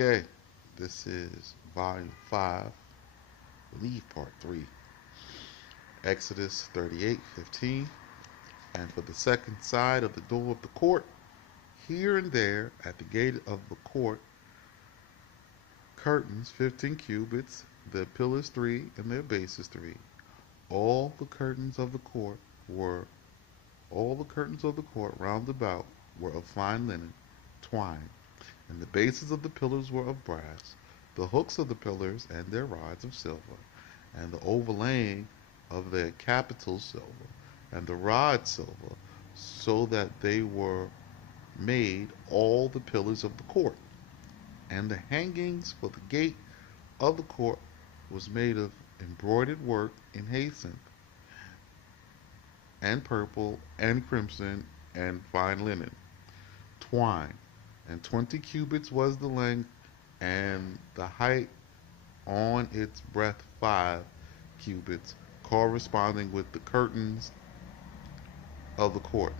Okay, this is volume 5, I believe part 3, Exodus 38:15. And for the second side of the door of the court, here and there at the gate of the court, curtains 15 cubits, their pillars 3 and their bases 3. All the curtains of the court were all the curtains of the court round about were of fine linen, twine, and the bases of the pillars were of brass, the hooks of the pillars and their rods of silver, and the overlaying of their capitals silver, and the rods silver, so that they were made all the pillars of the court. And the hangings for the gate of the court was made of embroidered work in jacinth, and purple, and crimson, and fine linen, twine, and 20 cubits was the length, and the height on its breadth 5 cubits, corresponding with the curtains of the court.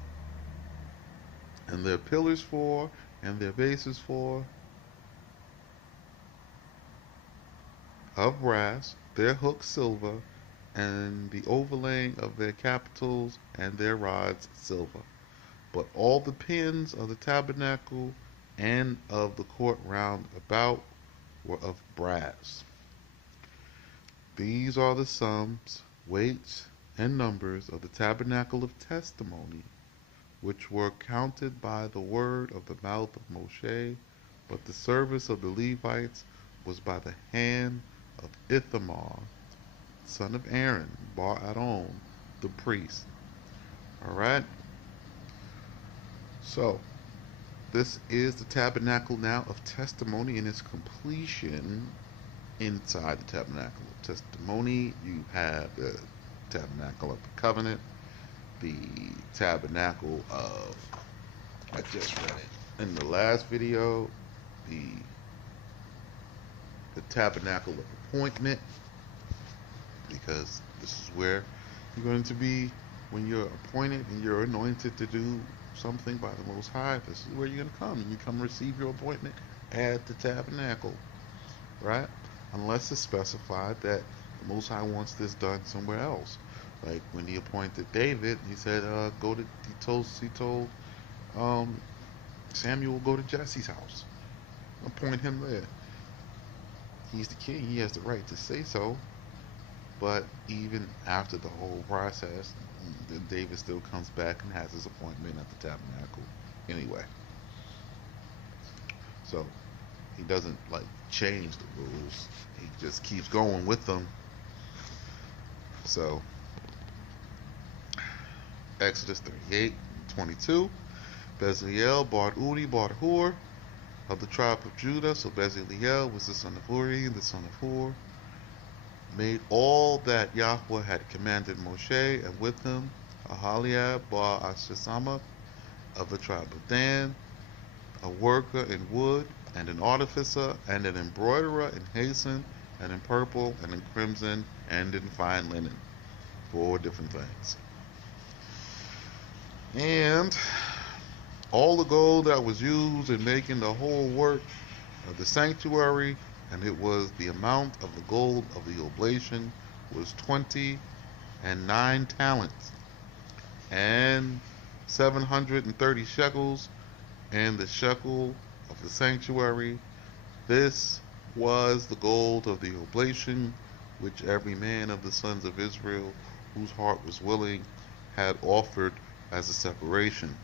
And their pillars 4, and their bases 4, of brass, their hooks silver, and the overlaying of their capitals and their rods silver. But all the pins of the tabernacle and of the court round about were of brass. These are the sums, weights, and numbers of the tabernacle of testimony, which were counted by the word of the mouth of Moshe, but the service of the Levites was by the hand of Ithamar, son of Aaron, Bar Adon, the priest. All right. So this is the tabernacle now of testimony in its completion. Inside the tabernacle of testimony, you have the tabernacle of the covenant, the tabernacle of, I just read it in the last video, the the tabernacle of appointment, because this is where you're going to be when you're appointed and you're anointed to do something by the Most High. This is where you're going to come, and you come receive your appointment at the tabernacle, right? Unless it's specified that the Most High wants this done somewhere else. Like when he appointed David, he said, "Go to." He told um, Samuel, "Go to Jesse's house, appoint him there." He's the king; he has the right to say so. But even after the whole process, then David still comes back and has his appointment at the tabernacle anyway. So he doesn't like change the rules. He just keeps going with them. So Exodus 38:22. Bezaleel bar Uri bar Hur of the tribe of Judah. So Bezaleel was the son of Uri, the son of Hur, made all that Yahweh had commanded Moshe, and with him Ahaliab bar Ashesamath of the tribe of Dan, a worker in wood, and an artificer, and an embroiderer in hasten, and in purple, and in crimson, and in fine linen. 4 different things. And all the gold that was used in making the whole work of the sanctuary, and it was the amount of the gold of the oblation, was 20 and 9 talents, and 730 shekels, and the shekel of the sanctuary. This was the gold of the oblation, which every man of the sons of Israel, whose heart was willing, had offered as a separation.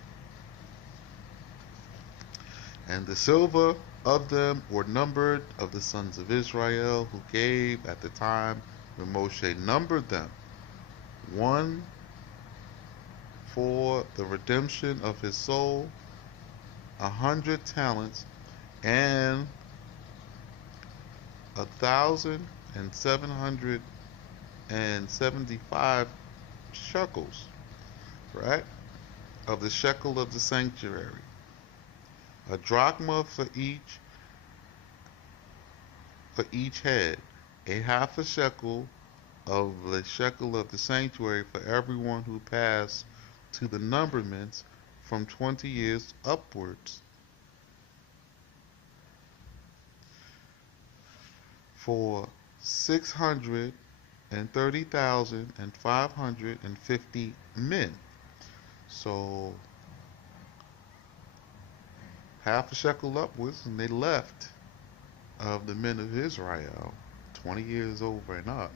And the silver of them were numbered of the sons of Israel, who gave at the time when Moshe numbered them, one for the redemption of his soul, 100 talents, and 1,775 shekels, right, of the shekel of the sanctuary, a drachma for each head, a half a shekel of the shekel of the sanctuary for everyone who passed to the numberments from 20 years upwards. for 630,550 men. So half a shekel upwards, and they left of the men of Israel, 20 years over and up,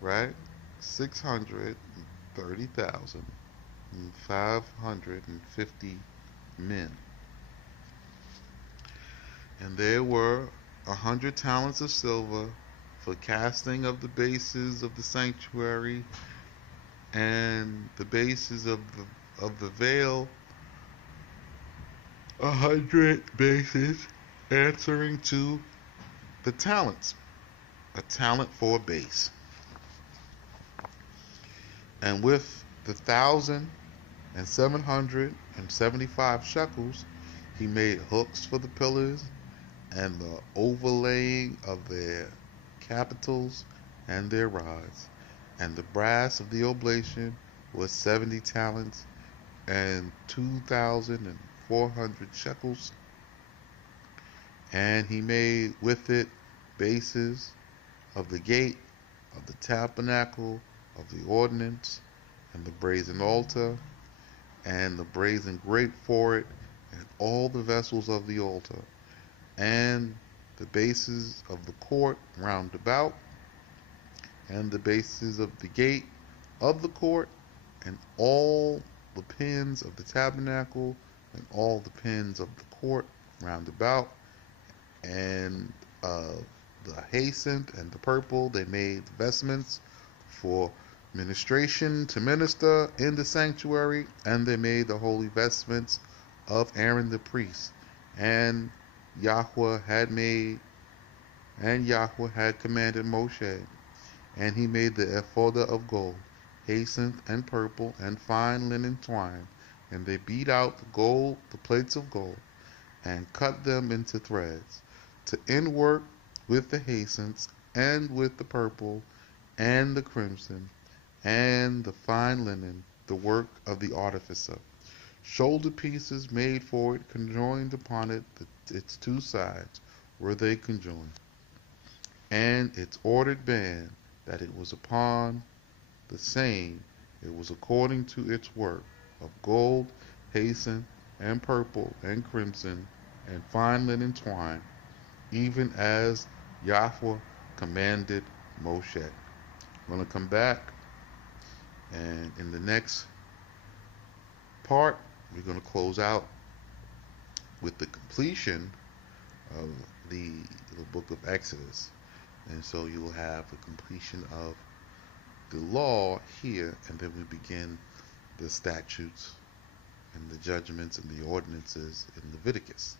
right? 630,550 men. And there were 100 talents of silver for casting of the bases of the sanctuary and the bases of the veil, 100 bases answering to the talents, a talent for a base. And with the 1,775 shekels, he made hooks for the pillars and the overlaying of their capitals and their rods. And the brass of the oblation was 70 talents and 2,400 shekels. And he made with it bases of the gate, of the tabernacle, of the ordinance, and the brazen altar, and the brazen grate for it, and all the vessels of the altar, and the bases of the court round about, and the bases of the gate of the court, and all the pins of the tabernacle, and all the pins of the court round about, and the jacinth and the purple. They made vestments for ministration to minister in the sanctuary, and they made the holy vestments of Aaron the priest. And Yahweh had made, and Yahweh had commanded Moshe, and he made the ephod of gold, jacinth and purple, and fine linen twine. And they beat out the gold, the plates of gold, and cut them into threads, to inwork with the jacinths, and with the purple, and the crimson, and the fine linen, the work of the artificer. Shoulder pieces made for it, conjoined upon it, its two sides were they conjoined, and its ordered band that it was upon the same, it was according to its work, of gold, jacinth, and purple, and crimson, and fine linen twine, even as Yahweh commanded Moshe. I'm going to come back, and in the next part, we're going to close out with the completion of the book of Exodus. And so you will have the completion of the law here, and then we begin the statutes and the judgments and the ordinances in Leviticus.